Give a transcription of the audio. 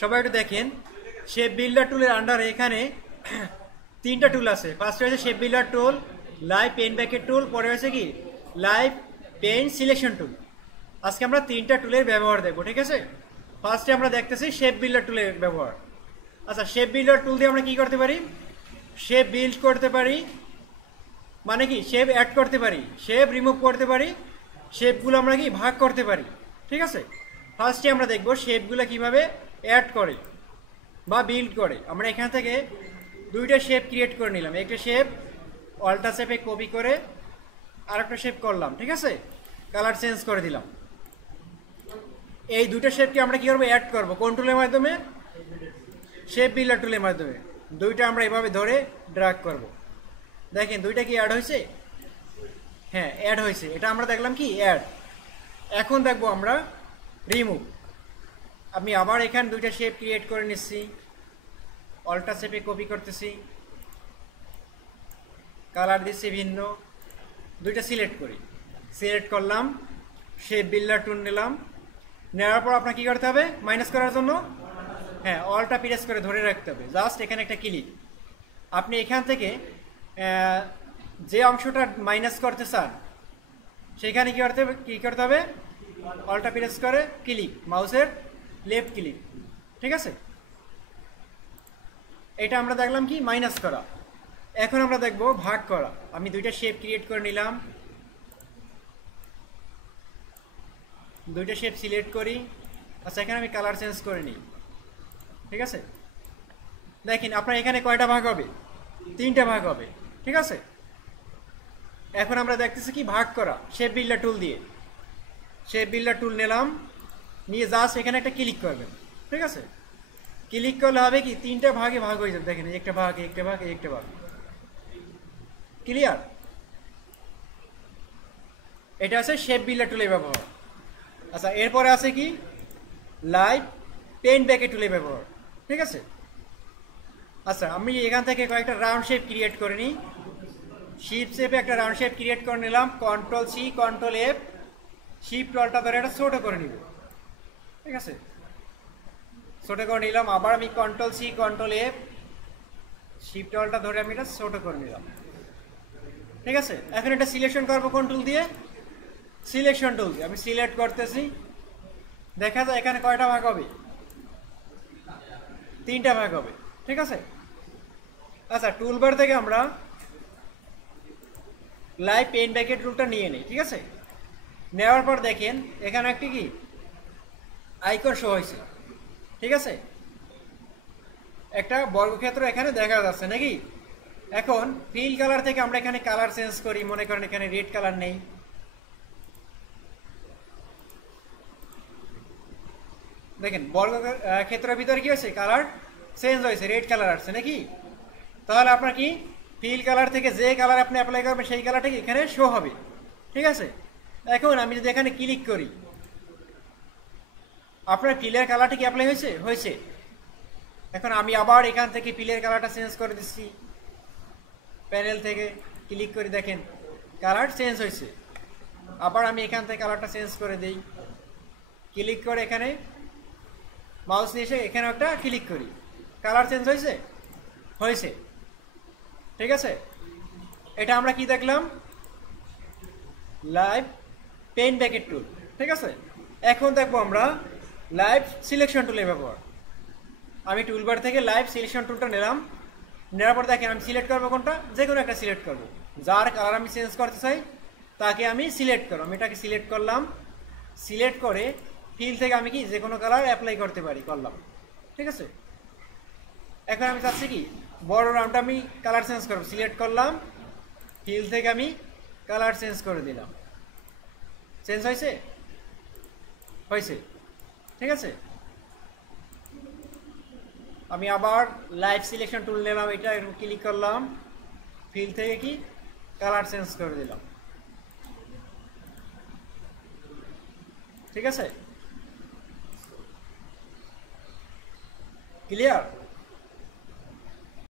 সবাই একটু দেখেন শেপ বিল্ডার টুলের আন্ডারে এখানে তিনটা টুল আছে। ফার্স্টে হচ্ছে shape builder tool, live paint bucket tool, পরে হচ্ছে কি লাইভ পেন সিলেকশন টুল। আজকে আমরা তিনটা টুলের ব্যবহার দেখবো, ঠিক আছে। ফার্স্টে আমরা দেখতেছি শেপ বিল্ডার টুলের ব্যবহার। আচ্ছা, শেপ বিল্ডার টুল দিয়ে আমরা কি করতে পারি? শেপ বিল্ড করতে পারি, মানে কি শেপ অ্যাড করতে পারি, শেপ রিমুভ করতে পারি, শেপগুলো আমরা কি ভাগ করতে পারি, ঠিক আছে। ফার্স্টে আমরা দেখবো শেপগুলো কিভাবে অ্যাড করে বা বিল্ড করে। আমরা এখান থেকে দুইটা শেপ ক্রিয়েট করে নিলাম। একটা শেপ অল্টা শেপে কপি করে আর একটা শেপ করলাম, ঠিক আছে, কালার চেঞ্জ করে দিলাম। এই দুটো শেপকে আমরা কি করবো? অ্যাড করবো কোন টুলের মাধ্যমে? শেপ বিল্ডার টুলের মাধ্যমে। দুইটা আমরা এভাবে ধরে ড্র্যাগ করব। দেখেন দুইটা কি অ্যাড হয়েছে? হ্যাঁ, অ্যাড হয়েছে। এটা আমরা দেখলাম কি অ্যাড। এখন দেখবো আমরা রিমুভ। আমি আবার এখানে দুইটা শেপ ক্রিয়েট করে নিচ্ছি, অল্টা শেপে কপি করতেছি, কালার দিচ্ছি ভিন্ন, দুইটা সিলেক্ট করি, সিলেক্ট করলাম, শেপ বিল্ডার টুল নিলাম। নেওয়ার পর আপনার কি করতে হবে? মাইনাস করার জন্য হ্যাঁ অলটা প্রেস করে ধরে রাখতে হবে। জাস্ট এখানে একটা ক্লিক। আপনি এখান থেকে যে অংশটা মাইনাস করতে চান সেখানে কি করতে হবে? অলটা প্রেস করে ক্লিক, মাউসের লেফট ক্লিক, ঠিক আছে। এটা আমরা দেখলাম কি মাইনাস করা। এখন আমরা দেখব ভাগ করা। আমি দুইটা শেপ ক্রিয়েট করে নিলাম, দুইটা শেপ সিলেক্ট করি। আচ্ছা, এখানে আমি কালার চেঞ্জ করে নিই, ঠিক আছে। দেখেন আপনার এখানে কয়টা ভাগ হবে? তিনটা ভাগ হবে, ঠিক আছে। এখন আমরা দেখতেছি কি ভাগ করা শেপ বিল্ডার টুল দিয়ে। শেপ বিল্ডার টুল নিলাম, নিয়ে জাস্ট এখানে একটা ক্লিক করবেন, ঠিক আছে। ক্লিক করলে হবে কি তিনটা ভাগে ভাগ হয়ে যাবে। দেখেন একটা ভাগ, একটা ভাগ, একটা ভাগ, ক্লিয়ার। এটা আছে শেপ বিল্ডার টুলের ব্যবহার। আচ্ছা, এরপরে আছে কি লাইভ পেন ব্যাকেট টুলের ব্যবহার, ঠিক আছে। আচ্ছা, আমি এখান থেকে কয়েকটা রাউন্ড শেপ ক্রিয়েট করে নিই। শিপ শেপে একটা রাউন্ড শেপ ক্রিয়েট করে নিলাম, control C control F, shift টলটা ধরে একটা ছোট করে নিব, ঠিক আছে। ছোট করে নিলাম, আবার আমি control C control F, shift টলটা ধরে আমি এটা ছোট করে নিলাম, ঠিক আছে। এখন এটা সিলেকশন করবো কোন টুল দিয়ে? সিলেকশন টুল দিয়ে আমি সিলেক্ট করতেছি। দেখা যায় এখানে কয়টা ভাগ হবে? তিনটা ভাগ হবে, ঠিক আছে। আচ্ছা, টুলবার থেকে আমরা লাইভ পেন ব্যাকেট টুলটা নিয়ে নিই, ঠিক আছে। নেওয়ার পর দেখেন এখানে একটি কি আইকন শো হয়েছে, ঠিক আছে। একটা বর্গক্ষেত্র এখানে দেখা যাচ্ছে নাকি। এখন ফিল কালার থেকে আমরা এখানে কালার চেঞ্জ করি। মনে করেন এখানে রেড কালার নেই, দেখেন বর্গক্ষেত্রের ভিতরে কি হয়েছে? কালার চেঞ্জ হয়েছে, রেড কালার আসছে নাকি। তাহলে আপনার কি ফিল কালার থেকে যে কালার আপনি অ্যাপ্লাই করবেন সেই কালারটা এখানে শো হবে, ঠিক আছে। এখন আমি যদি এখানে ক্লিক করি, আপনার ফিলের কালারটা কি অ্যাপ্লাই হয়েছে? হয়েছে। এখন আমি আবার এখান থেকে ফিলের কালারটা চেঞ্জ করে দিচ্ছি, প্যানেল থেকে ক্লিক করে দেখেন কালার চেঞ্জ হয়েছে। আবার আমি এখান থেকে কালারটা চেঞ্জ করে দিই, ক্লিক করে এখানে মাউস নিয়ে এসে এখানে একটা ক্লিক করি, কালার চেঞ্জ হয়েছে? হয়েছে, ঠিক আছে। এটা আমরা কি দেখলাম? লাইভ পেন ব্যাকেট টুল, ঠিক আছে। এখন দেখবো আমরা লাইভ সিলেকশন টুলের ব্যবহার। আমি টুলবার থেকে লাইভ সিলেকশন টুলটা নিলাম। নেওয়ার পর দেখেন আমি সিলেক্ট করবো কোনটা? যে কোনো একটা সিলেক্ট করবো। যার কালার আমি চেঞ্জ করতে চাই তাকে আমি সিলেক্ট করবো। আমি এটাকে সিলেক্ট করলাম, সিলেক্ট করে ফিল থেকে আমি কি যে কোনো কালার অ্যাপ্লাই করতে পারি, করলাম, ঠিক আছে। এখন আমি চাচ্ছি কি বড় রাউন্ডটা আমি কালার চেঞ্জ করবো, সিলেক্ট করলাম, ফিল থেকে আমি কালার চেঞ্জ করে দিলাম। চেঞ্জ হয়েছে? হয়েছে, ঠিক আছে। আমি আবার লাইভ সিলেকশন টুল নিলাম, এটা ক্লিক করলাম, ফিল থেকে কি কালার চেঞ্জ করে দিলাম, ঠিক আছে, ক্লিয়ার।